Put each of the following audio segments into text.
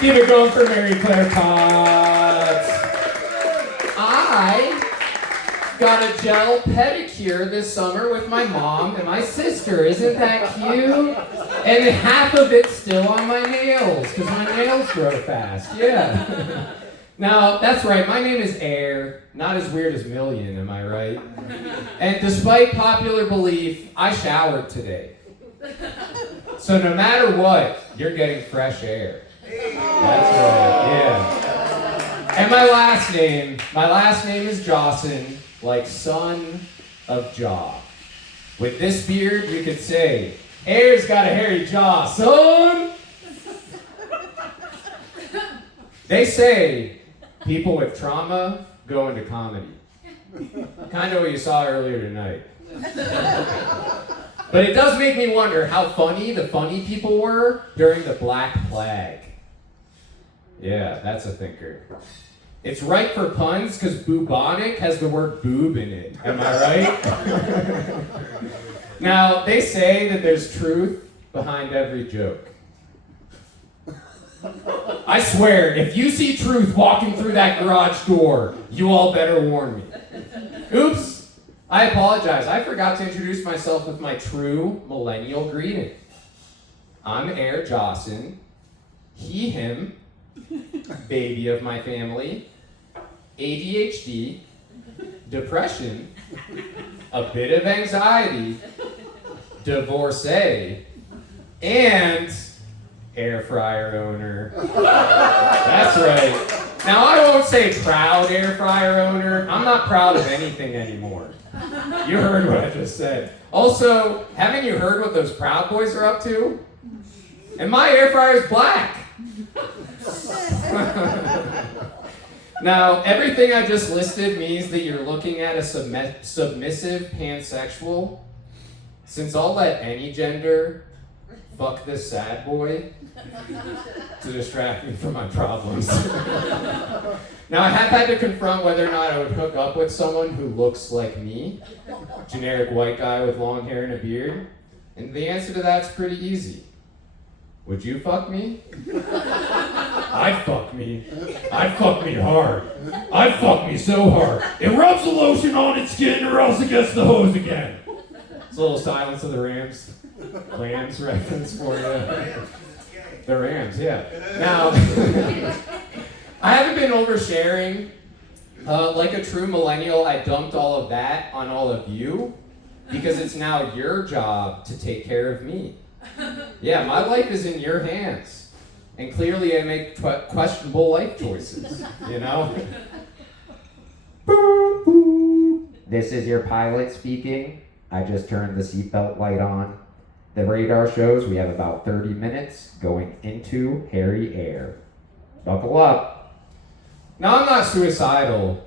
Keep it going for Mary Claire Potts. I got a gel pedicure this summer with my mom and my sister. Isn't that cute? And half of it's still on my nails, because my nails grow fast. Yeah. Now, that's right, my name is Air. Not as weird as Million, am I right? And despite popular belief, I showered today. So no matter what, you're getting fresh air. That's right, yeah. And my last name is Jawson, like son of jaw. With this beard, you could say, Air's got a hairy jaw, son! They say people with trauma go into comedy. Kind of what you saw earlier tonight. But it does make me wonder how funny the funny people were during the Black Plague. Yeah, that's a thinker. It's right for puns because bubonic has the word boob in it. Am I right? Now, they say that there's truth behind every joke. I swear, if you see truth walking through that garage door, you all better warn me. Oops, I apologize. I forgot to introduce myself with my true millennial greeting. I'm Air Jawson, he, him, baby of my family, ADHD, depression, a bit of anxiety, divorcee, and air fryer owner. That's right. Now I won't say proud air fryer owner. I'm not proud of anything anymore. You heard what I just said. Also, haven't you heard what those Proud Boys are up to? And my air fryer's black. Now, everything I just listed means that you're looking at a submissive pansexual. Since I'll let any gender fuck this sad boy to distract me from my problems. Now, I have had to confront whether or not I would hook up with someone who looks like me, generic white guy with long hair and a beard, and the answer to that's pretty easy. Would you fuck me? I'd fuck me. I'd fuck me hard. I'd fuck me so hard. It rubs the lotion on its skin or else it gets the hose again. It's a little Silence of the Lambs reference for you. The Rams, yeah. Now, I haven't been oversharing. Like a true millennial, I dumped all of that on all of you because it's now your job to take care of me. Yeah, my life is in your hands. And clearly I make questionable life choices, you know? This is your pilot speaking. I just turned the seatbelt light on. The radar shows we have about 30 minutes going into hairy air. Buckle up. Now, I'm not suicidal,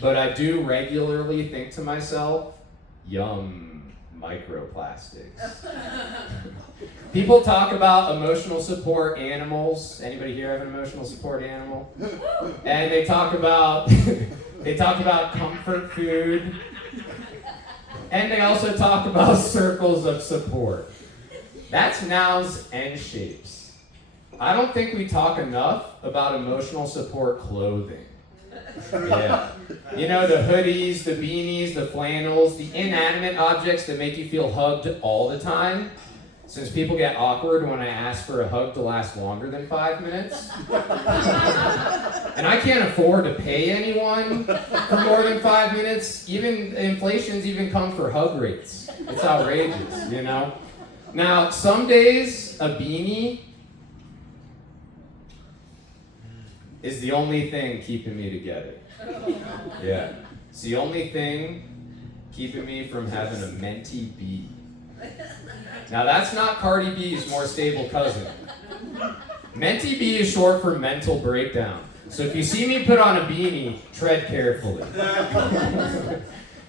but I do regularly think to myself, yum, microplastics. People talk about emotional support animals. Anybody here have an emotional support animal? And they talk about comfort food. And they also talk about circles of support. That's nouns and shapes. I don't think we talk enough about emotional support clothing. Yeah. You know, the hoodies, the beanies, the flannels, the inanimate objects that make you feel hugged all the time. Since people get awkward when I ask for a hug to last longer than 5 minutes. And I can't afford to pay anyone for more than 5 minutes. Even inflation's even come for hug rates. It's outrageous, you know? Now, some days a beanie is the only thing keeping me together. Yeah. It's the only thing keeping me from having a mentee bee. Now that's not Cardi B's more stable cousin. Mentee B is short for mental breakdown. So if you see me put on a beanie, tread carefully.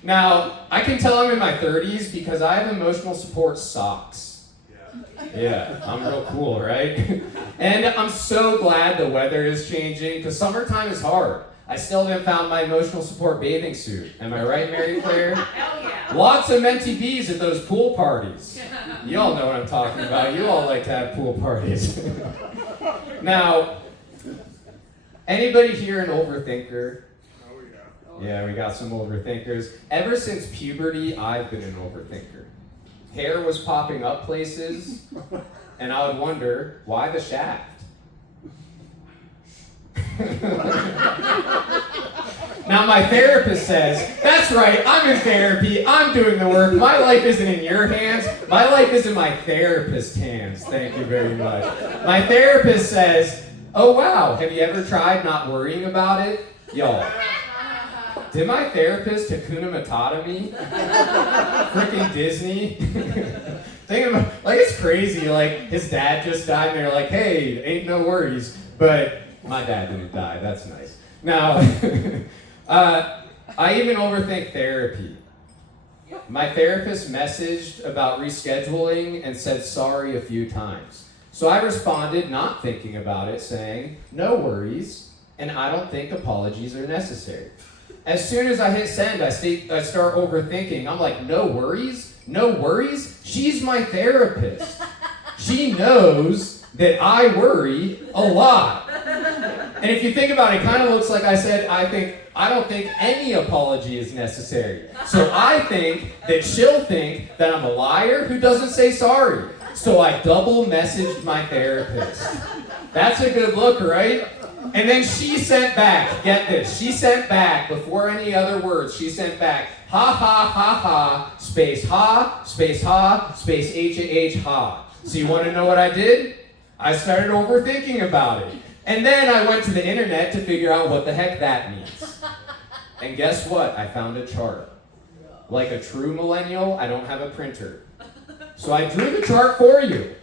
Now, I can tell I'm in my 30s because I have emotional support socks. Yeah, I'm real cool, right? And I'm so glad the weather is changing because summertime is hard. I still haven't found my emotional support bathing suit. Am I right, Mary Claire? Hell yeah. Lots of mentee B's at those pool parties. You all know what I'm talking about. You all like to have pool parties. Now, anybody here an overthinker? Yeah, we got some overthinkers. Ever since puberty, I've been an overthinker. Hair was popping up places, and I would wonder, why the shaft? Now my therapist says, that's right, I'm in therapy, I'm doing the work, my life isn't in your hands, my life is in my therapist's hands, thank you very much. My therapist says, oh wow, have you ever tried not worrying about it? Y'all, did my therapist Hakuna Matata me? Freaking Disney? Think about, like, it's crazy, like, his dad just died and they're like, hey, ain't no worries, but my dad didn't die, that's nice. Now, I even overthink therapy. My therapist messaged about rescheduling and said sorry a few times. So I responded, not thinking about it, saying, no worries, and I don't think apologies are necessary. As soon as I hit send, I start overthinking. I'm like, no worries? No worries? She's my therapist. She knows that I worry a lot. And if you think about it, it kind of looks like I said, I don't think any apology is necessary. So I think that she'll think that I'm a liar who doesn't say sorry. So I double messaged my therapist. That's a good look, right? And then she sent back, get this, she sent back, before any other words, she sent back, ha ha ha ha, space ha, space H ha. So you want to know what I did? I started overthinking about it. And then I went to the internet to figure out what the heck that means. And guess what? I found a chart. Like a true millennial, I don't have a printer. So I drew the chart for you.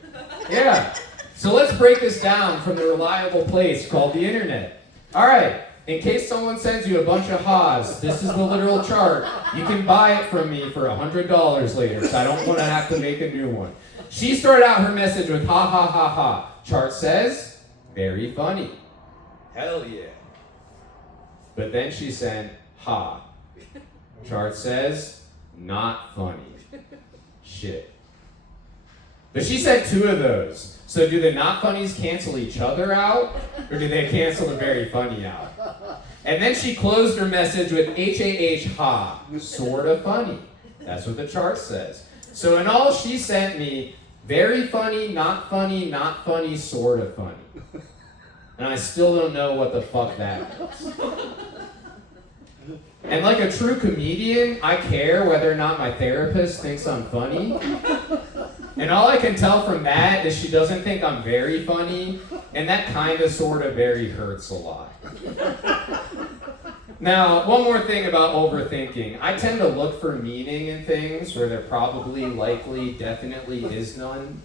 Yeah. So let's break this down from the reliable place called the internet. All right. In case someone sends you a bunch of ha's, this is the literal chart. You can buy it from me for $100 later, so I don't want to have to make a new one. She started out her message with ha ha ha ha. Chart says, very funny. Hell yeah. But then she sent ha. Chart says, not funny. Shit. But she sent two of those. So do the not funnies cancel each other out? Or do they cancel the very funny out? And then she closed her message with H-A-H ha. Sort of funny. That's what the chart says. So in all, she sent me very funny, not funny, sort of funny. And I still don't know what the fuck that means. And like a true comedian, I care whether or not my therapist thinks I'm funny. And all I can tell from that is she doesn't think I'm very funny, and that kind of sort of very hurts a lot. Now, one more thing about overthinking. I tend to look for meaning in things where there probably, likely, definitely is none.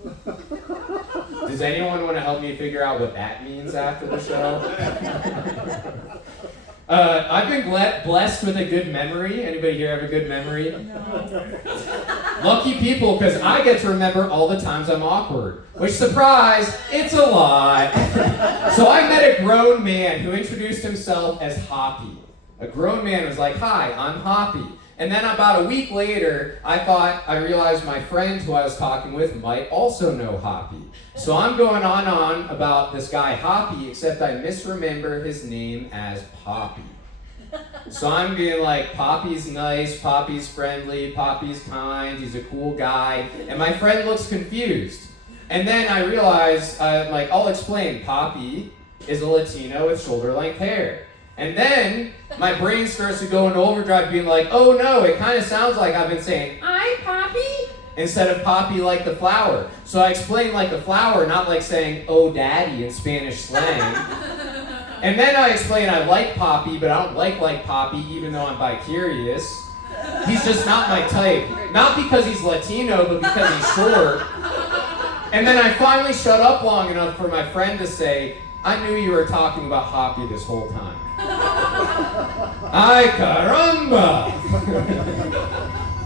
Does anyone want to help me figure out what that means after the show? I've been blessed with a good memory. Anybody here have a good memory? No. Lucky people, because I get to remember all the times I'm awkward. Which, surprise, it's a lot. So I met a grown man who introduced himself as Hoppy. A grown man was like, hi, I'm Hoppy. And then about a week later, I realized my friend who I was talking with might also know Hoppy. So I'm going on about this guy Hoppy, except I misremember his name as Poppy. So I'm being like, Poppy's nice, Poppy's friendly, Poppy's kind, he's a cool guy. And my friend looks confused. And then I realize, I'll explain, Poppy is a Latino with shoulder-length hair. And then my brain starts to go into overdrive being like, oh no, it kind of sounds like I've been saying, hi, Poppy, instead of Poppy like the flower. So I explain like the flower, not like saying, oh daddy in Spanish slang. And then I explain I like Poppy, but I don't like Poppy even though I'm bi-curious. He's just not my type. Not because he's Latino, but because he's short. And then I finally shut up long enough for my friend to say, I knew you were talking about Hoppy this whole time. Ay caramba!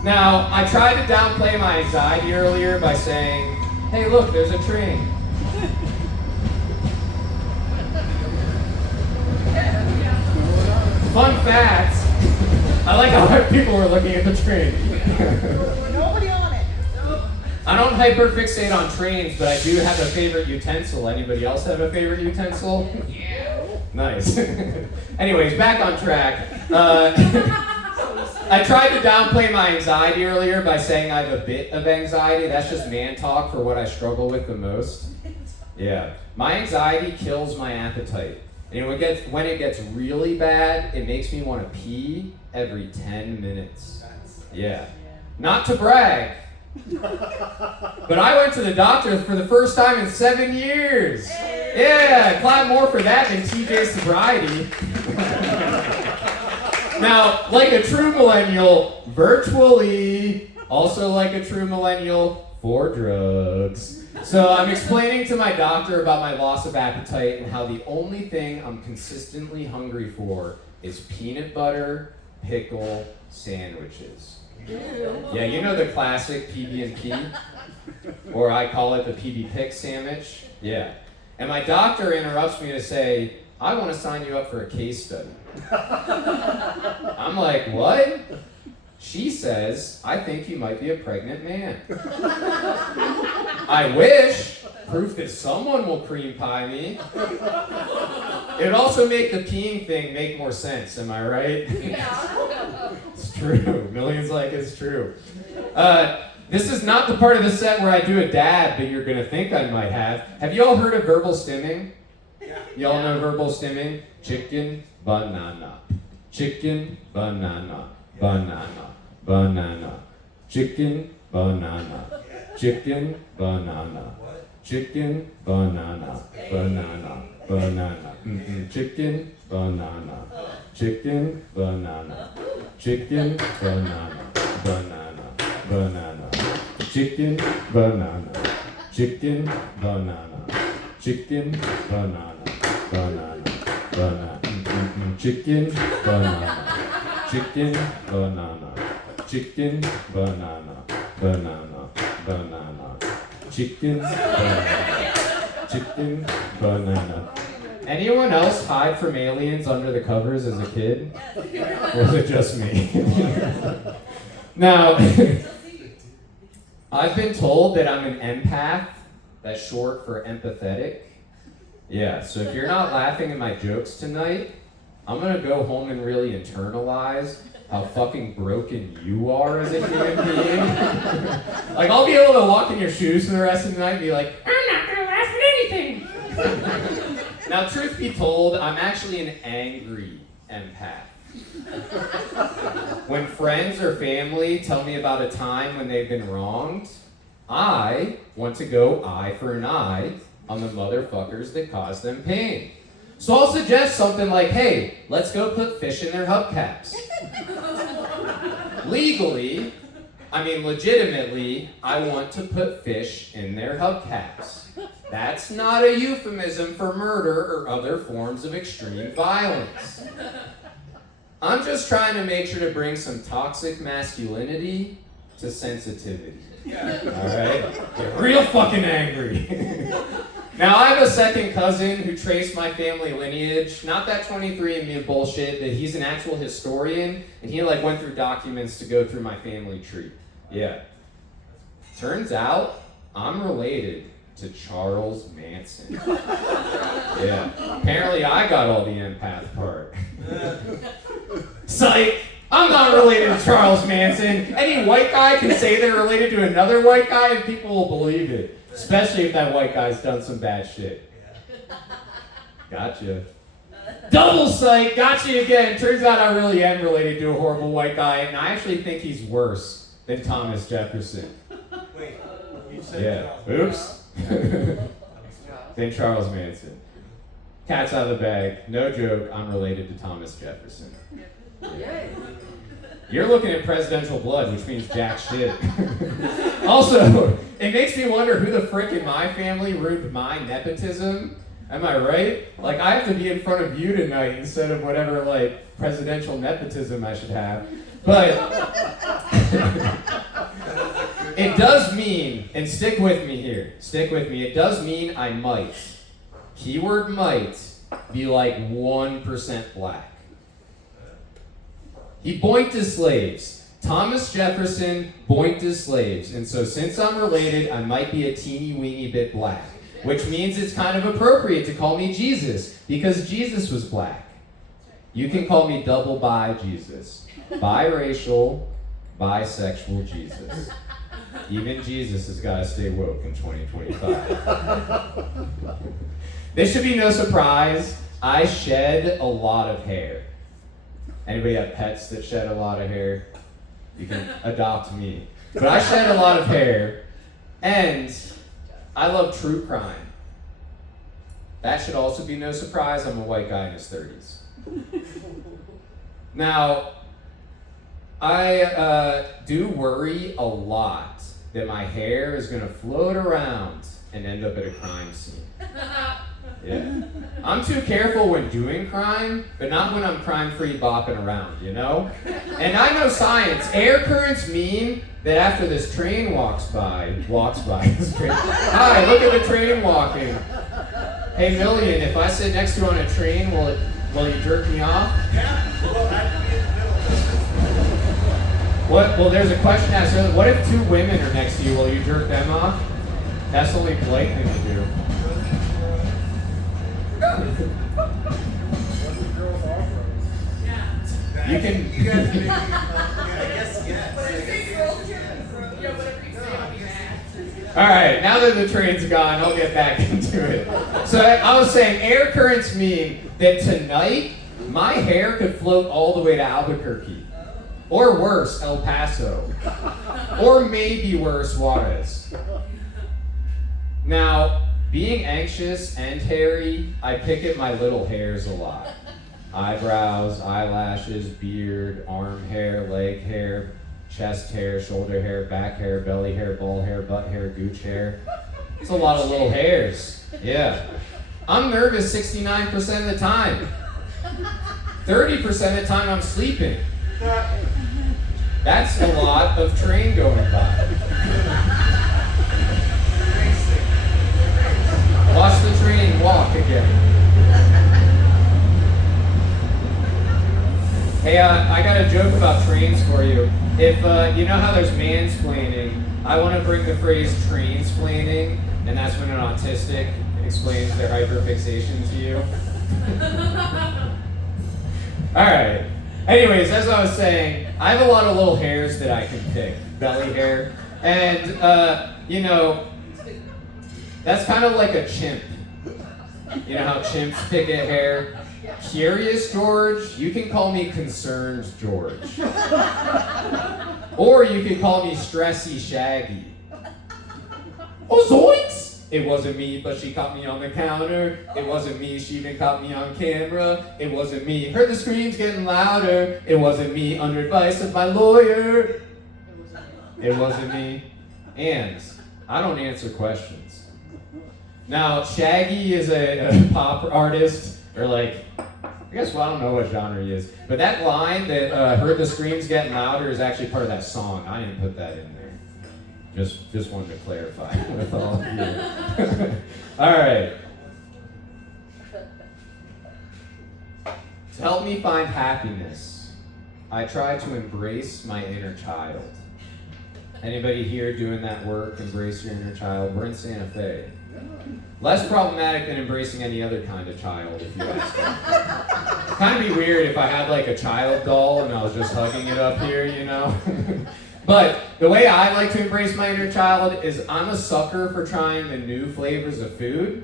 Now, I tried to downplay my anxiety earlier by saying, hey look, there's a train. Fun fact, I like how people were looking at the train. Nobody on it. I don't hyperfixate on trains, but I do have a favorite utensil. Anybody else have a favorite utensil? Yeah. Nice. Anyways, back on track. I tried to downplay my anxiety earlier by saying I have a bit of anxiety. That's just man talk for what I struggle with the most. Yeah. My anxiety kills my appetite. And when it gets really bad, it makes me want to pee every 10 minutes. Yeah. Not to brag, but I went to the doctor for the first time in 7 years. Yeah, clap more for that than TJ's sobriety. Now, like a true millennial, virtually, also like a true millennial, for drugs. So I'm explaining to my doctor about my loss of appetite and how the only thing I'm consistently hungry for is peanut butter, pickle, sandwiches. Yeah, you know the classic PB&P? Or I call it the PB Pick sandwich. Yeah. And my doctor interrupts me to say, I want to sign you up for a case study. I'm like, what? She says, I think you might be a pregnant man. I wish. Proof that someone will cream pie me. It'd also make the peeing thing make more sense, am I right? Yeah. It's true. Millions like it's true. This is not the part of the set where I do a dab, but you're going to think I might have. Have you all heard of verbal stimming? Y'all know verbal stimming? Chicken, banana. Chicken, banana. Banana. Banana. Chicken, banana. Chicken, banana. Chicken, banana. Banana. Banana. Chicken, banana. Chicken, banana. Chicken, banana. Banana. Banana. Chicken, banana. Chicken, banana. Chicken, banana. Banana. Banana. Chicken, banana. Chicken, banana. Chicken, banana. Banana. Banana. Chicken, banana. Chicken, banana. Anyone else hide from aliens under the covers as a kid? Or was it just me? Now, I've been told that I'm an empath. That's short for empathetic. Yeah, so if you're not laughing at my jokes tonight, I'm gonna go home and really internalize how fucking broken you are as a human being. Like, I'll be able to walk in your shoes for the rest of the night and be like, I'm not gonna laugh at anything. Now, truth be told, I'm actually an angry empath. When friends or family tell me about a time when they've been wronged, I want to go eye for an eye on the motherfuckers that caused them pain. So I'll suggest something like, hey, let's go put fish in their hubcaps. Legally, legitimately, I want to put fish in their hubcaps. That's not a euphemism for murder or other forms of extreme violence. I'm just trying to make sure to bring some toxic masculinity to sensitivity. Alright? Get real fucking angry. Now, I have a second cousin who traced my family lineage. Not that 23andMe bullshit, but he's an actual historian, and he went through documents to go through my family tree. Yeah. Turns out, I'm related to Charles Manson. Yeah. Apparently I got all the empath part. Psych! I'm not related to Charles Manson. Any white guy can say they're related to another white guy and people will believe it. Especially if that white guy's done some bad shit. Gotcha. Double psych! Gotcha again. Turns out I really am related to a horrible white guy, and I actually think he's worse than Thomas Jefferson. Wait, you said yeah. Oops. Than Charles Manson. Cat's out of the bag. No joke, I'm related to Thomas Jefferson. Yeah. You're looking at presidential blood, which means jack shit. Also, it makes me wonder who the frick in my family ruined my nepotism. Am I right? I have to be in front of you tonight instead of whatever, presidential nepotism I should have. But it does mean, and stick with me here, it does mean I might, keyword might, be 1% black. He boinked his slaves, Thomas Jefferson boinked his slaves, and so since I'm related, I might be a teeny weeny bit black, which means it's kind of appropriate to call me Jesus, because Jesus was black. You can call me double bi Jesus, biracial, bisexual Jesus. Even Jesus has got to stay woke in 2025. This should be no surprise. I shed a lot of hair. Anybody have pets that shed a lot of hair? You can adopt me. But I shed a lot of hair, and I love true crime. That should also be no surprise. I'm a white guy in his 30s. Now, I do worry a lot that my hair is going to float around and end up at a crime scene. Yeah. I'm too careful when doing crime, but not when I'm crime-free bopping around, you know? And I know science. Air currents mean that after this train walks by, hi, look at the train walking. Hey, Million, if I sit next to you on a train, will you jerk me off? Yeah, well, I'd be in the middle. What? Well, there's a question asked earlier. What if two women are next to you? Will you jerk them off? That's the only polite thing to do. You can. You guys can I guess yes. All right, now that the train's gone, I'll get back into it. So I was saying air currents mean that tonight my hair could float all the way to Albuquerque. Or worse, El Paso. Or maybe worse, Juarez. Now, being anxious and hairy, I pick at my little hairs a lot. Eyebrows, eyelashes, beard, arm hair, leg hair, chest hair, shoulder hair, back hair, belly hair, ball hair, butt hair, gooch hair. It's a lot of little hairs. Yeah. I'm nervous 69% of the time. 30% of the time I'm sleeping. That's a lot of train going by. Watch the train walk again. Hey, I got a joke about trains for you. If you know how there's mansplaining, I want to bring the phrase trainsplaining, and that's when an autistic explains their hyperfixation to you. All right. Anyways, as I was saying, I have a lot of little hairs that I can pick, belly hair, and you know, that's kind of like a chimp. You know how chimps pick at hair? Curious George, you can call me Concerned George. Or you can call me Stressy Shaggy. Oh, zoinks! It wasn't me, but she caught me on the counter. It wasn't me, she even caught me on camera. It wasn't me, heard the screams getting louder. It wasn't me, under advice of my lawyer. It wasn't me. And I don't answer questions. Now, Shaggy is a pop artist, or like, I guess, well, I don't know what genre he is. But that line that heard the screams getting louder is actually part of that song. I didn't put that in there. Just wanted to clarify with all of you. All right. To help me find happiness, I try to embrace my inner child. Anybody here doing that work, embrace your inner child? We're in Santa Fe. Less problematic than embracing any other kind of child, if you ask me. It'd kind of be weird if I had like a child doll and I was just hugging it up here, you know? But the way I like to embrace my inner child is I'm a sucker for trying the new flavors of food,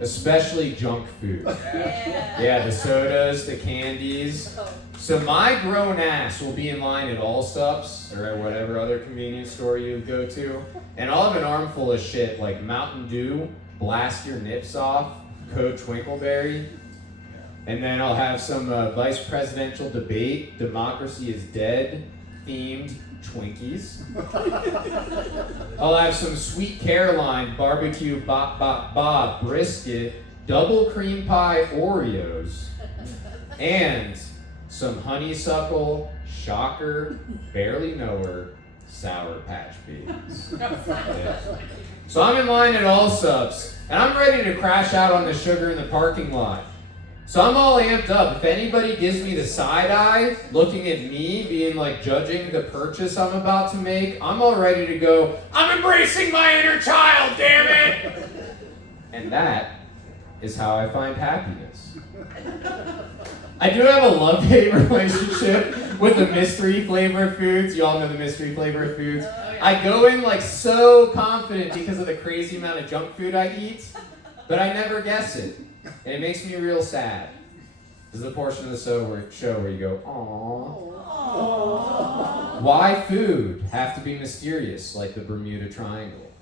especially junk food. Yeah, the sodas, the candies. So my grown ass will be in line at Allsups or at whatever other convenience store you go to, and I'll have an armful of shit like Mountain Dew, Blast Your Nips Off, Code Twinkleberry, and then I'll have some vice presidential debate, Democracy is Dead, themed Twinkies. I'll have some Sweet Caroline, barbecue Bob brisket, double cream pie Oreos, and some honeysuckle, shocker, barely knower, Sour Patch Babies. Yeah. So I'm in line at Allsups, and I'm ready to crash out on the sugar in the parking lot. So I'm all amped up. If anybody gives me the side eye, looking at me, being like judging the purchase I'm about to make, I'm all ready to go, I'm embracing my inner child, damn it! And that is how I find happiness. I do have a love-hate relationship with the mystery flavor foods. You all know the mystery flavor foods. I go in like so confident because of the crazy amount of junk food I eat, but I never guess it. And it makes me real sad. This is the portion of the show where you go, aww. Why food have to be mysterious like the Bermuda Triangle?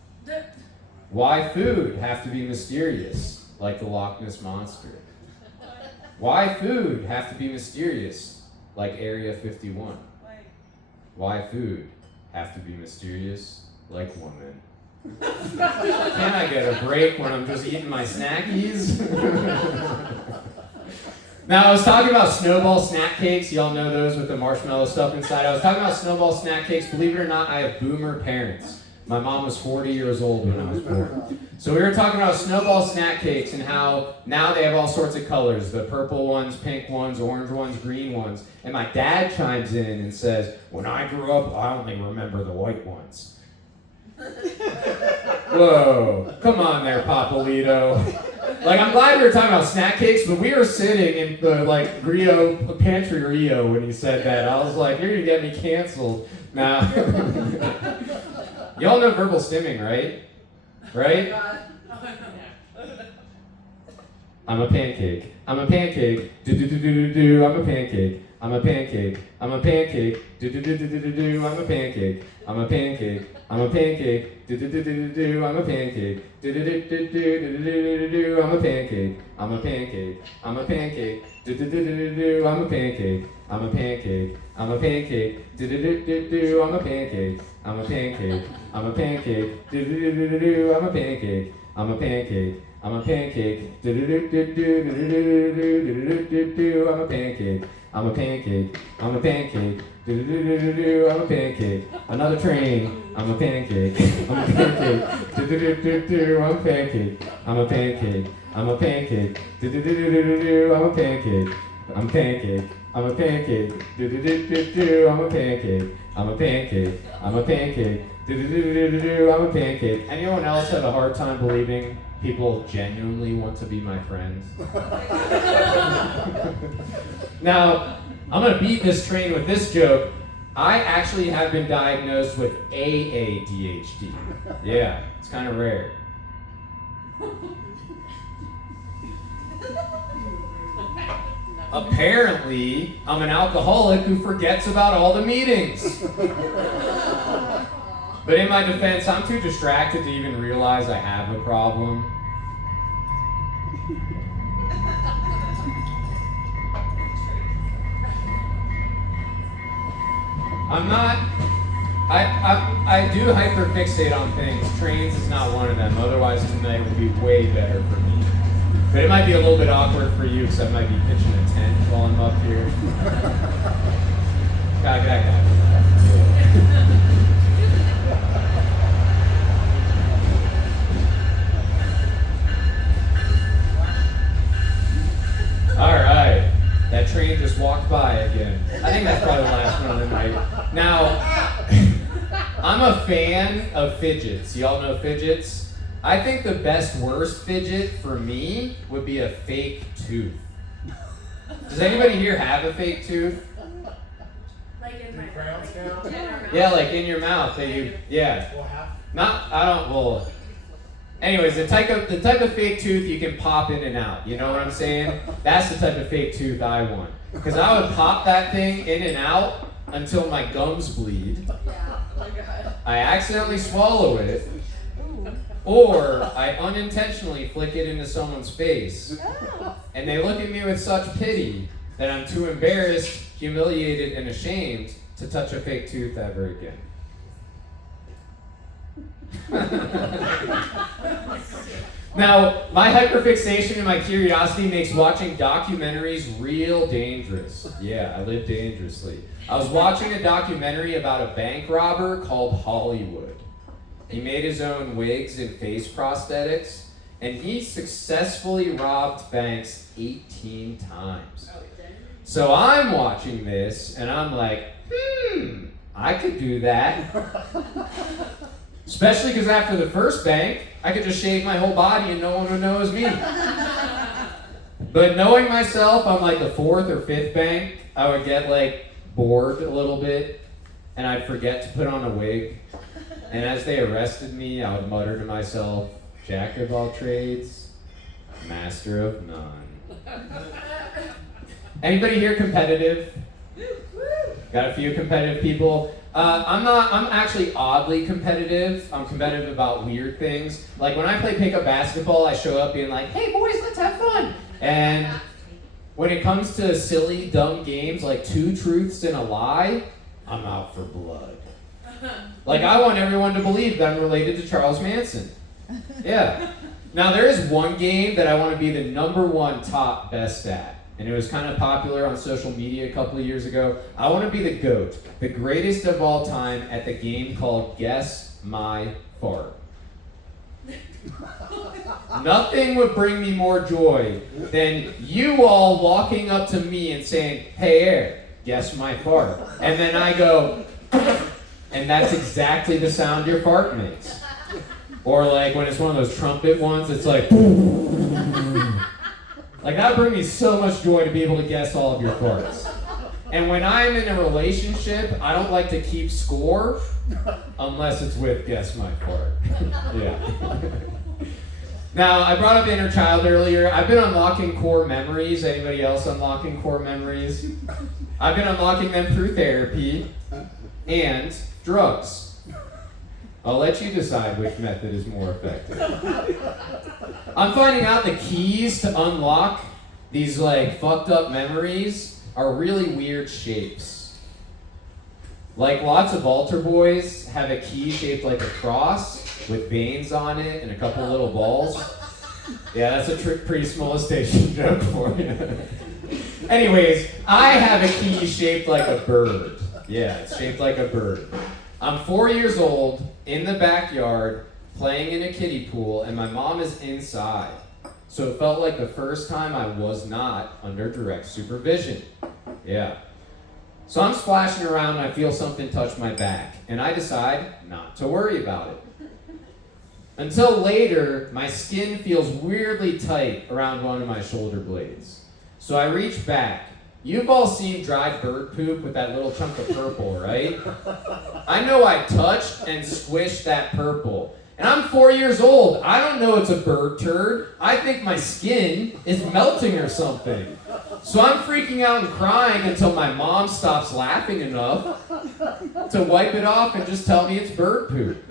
Why food have to be mysterious like the Loch Ness Monster? Why food have to be mysterious like Area 51? Why food have to be mysterious like women? Can I get a break when I'm just eating my snackies? Now, I was talking about snowball snack cakes. Y'all know those with the marshmallow stuff inside. I was talking about snowball snack cakes. Believe it or not, I have boomer parents. My mom was 40 years old when I was born. So we were talking about snowball snack cakes and how now they have all sorts of colors. The purple ones, pink ones, orange ones, green ones. And my dad chimes in and says, when I grew up, I only remember the white ones. Whoa, come on there, Papolito. Like, I'm glad we were talking about snack cakes, but we were sitting in the, like, pantry Rio when he said that. I was like, you're gonna get me canceled. Nah. Y'all know verbal stimming, right? Right? I'm a pancake. I'm a pancake. Do-do-do-do-do-do. I'm a pancake. I'm a pancake. I'm a pancake. Do-do-do-do-do-do. I'm a pancake. I'm a pancake. I'm a pancake. Do-do-do-do-do-do. I'm a pancake. Do-do-do-do-do-do-do-do-do. I'm a pancake. I'm a pancake. I'm a pancake. Do-do-do-do-do-do. I'm a pancake. I'm a pancake. I'm a pancake. Do-do-do-do-do. I'm a pancake. I'm a pancake. I'm a pancake. Do-do-do-do-do. I'm a pancake. I'm a pancake. I'm a pancake. Do-do-do-do-do-do-do-do-do-do-do-do. I'm a pancake. I'm a pancake. I'm a pancake. Do-do-do-do-do-do. I'm a pancake. Another train. I'm a pancake. I'm a pancake. Do-do-do-do-do. I'm a pancake. I'm a pancake. I'm a pancake. Do-do-do-do-do-do. I'm a pancake. I'm a pancake. I'm a pancake. Do-do-do-do-do. I'm a pancake. I'm a pancake. I'm a pancake. Do-do-do-do-do. I'm a pancake. Anyone else have a hard time believing people genuinely want to be my friends? Now, I'm gonna beat this train with this joke. I actually have been diagnosed with AADHD. Yeah, it's kind of rare. Apparently, I'm an alcoholic who forgets about all the meetings. But in my defense, I'm too distracted to even realize I have a problem. I do hyperfixate on things. Trains is not one of them. Otherwise, tonight would be way better for me. But it might be a little bit awkward for you because I might be pitching a tent while I'm up here. All right, that train just walked by again. I think that's probably the last one of the night. Now, I'm a fan of fidgets. Y'all know fidgets? I think the worst fidget for me would be a fake tooth. Does anybody here have a fake tooth? Like in my Crowns count? Yeah, like in your mouth. Yeah. Anyways, the type of fake tooth you can pop in and out. You know what I'm saying? That's the type of fake tooth I want. Because I would pop that thing in and out until my gums bleed. Yeah. Oh my God. I accidentally swallow it. Or I unintentionally flick it into someone's face. And they look at me with such pity that I'm too embarrassed, humiliated, and ashamed to touch a fake tooth ever again. Now, my hyperfixation and my curiosity makes watching documentaries real dangerous. Yeah, I live dangerously. I was watching a documentary about a bank robber called Hollywood. He made his own wigs and face prosthetics, and he successfully robbed banks 18 times. So I'm watching this, and I'm like, I could do that. Especially because after the first bank, I could just shave my whole body and no one would know it was me. But knowing myself, on like the fourth or fifth bank, I would get like bored a little bit, and I'd forget to put on a wig. And as they arrested me, I would mutter to myself, Jack of all trades, master of none. Anybody here competitive? Got a few competitive people. I'm actually oddly competitive. I'm competitive about weird things. Like when I play pickup basketball, I show up being like, hey boys, let's have fun. And when it comes to silly, dumb games like two truths and a lie, I'm out for blood. Like I want everyone to believe that I'm related to Charles Manson. Yeah. Now there is one game that I want to be the #1 top best at. And it was kind of popular on social media a couple of years ago. I want to be the GOAT, the greatest of all time at the game called Guess My Fart. Nothing would bring me more joy than you all walking up to me and saying, hey Air, guess my fart. And then I go, and that's exactly the sound your fart makes. Or like when it's one of those trumpet ones, it's like, like that would bring me so much joy to be able to guess all of your farts. And when I'm in a relationship, I don't like to keep score unless it's with Guess My Fart. Yeah. Now, I brought up inner child earlier. I've been unlocking core memories. Anybody else unlocking core memories? I've been unlocking them through therapy and drugs. I'll let you decide which method is more effective. I'm finding out the keys to unlock these like fucked up memories are really weird shapes. Like lots of altar boys have a key shaped like a cross with veins on it and a couple little balls. Yeah, that's a priest molestation joke for you. Anyways, I have a key shaped like a bird. Yeah, it's shaped like a bird. I'm 4 years old, in the backyard, playing in a kiddie pool, and my mom is inside. So it felt like the first time I was not under direct supervision. Yeah. So I'm splashing around and I feel something touch my back, and I decide not to worry about it. Until later, my skin feels weirdly tight around one of my shoulder blades. So I reach back. You've all seen dried bird poop with that little chunk of purple, right? I know I touched and squished that purple. And I'm 4 years old. I don't know it's a bird turd. I think my skin is melting or something. So I'm freaking out and crying until my mom stops laughing enough to wipe it off and just tell me it's bird poop.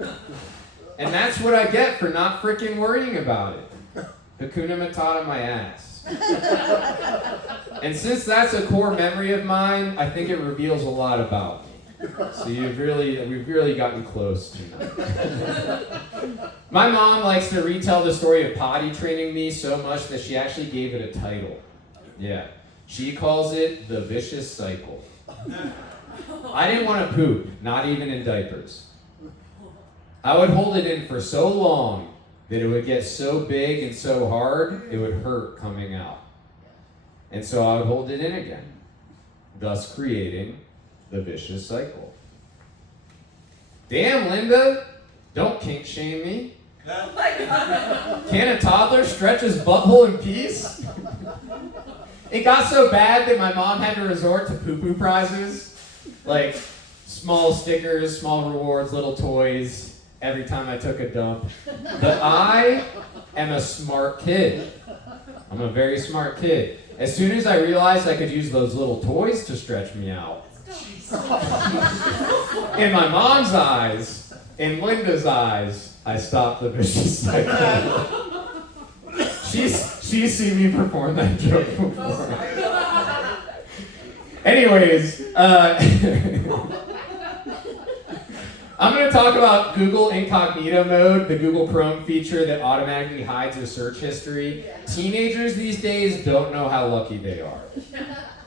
And that's what I get for not freaking worrying about it. Hakuna Matata my ass. And since that's a core memory of mine, I think it reveals a lot about me. So we've really gotten close tonight. My mom likes to retell the story of potty training me so much that she actually gave it a title. Yeah. She calls it the vicious cycle. I didn't want to poop, not even in diapers. I would hold it in for so long that it would get so big and so hard, it would hurt coming out. And so I would hold it in again, thus creating the vicious cycle. Damn, Linda, don't kink shame me. Oh my God. Can a toddler stretch his butthole in peace? It got so bad that my mom had to resort to poo-poo prizes, like small stickers, small rewards, little toys, every time I took a dump. But I am a smart kid. I'm a very smart kid. As soon as I realized I could use those little toys to stretch me out, in my mom's eyes, in Linda's eyes, I stopped the vicious cycle. She's seen me perform that joke before. Anyways, I'm going to talk about Google Incognito mode, the Google Chrome feature that automatically hides your search history. Teenagers these days don't know how lucky they are.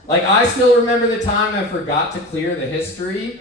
Like, I still remember the time I forgot to clear the history,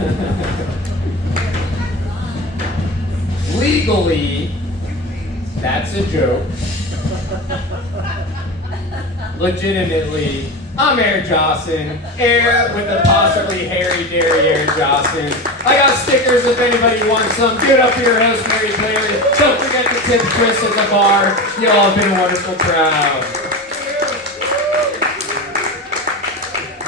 Legally, that's a joke. Legitimately, I'm Air Jocelyn. Air with the possibly hairy dairy Air Jocelyn. I got stickers if anybody wants some. Give it up for your host, Mary Claire. Don't forget to tip Chris at the bar. You all have been a wonderful crowd.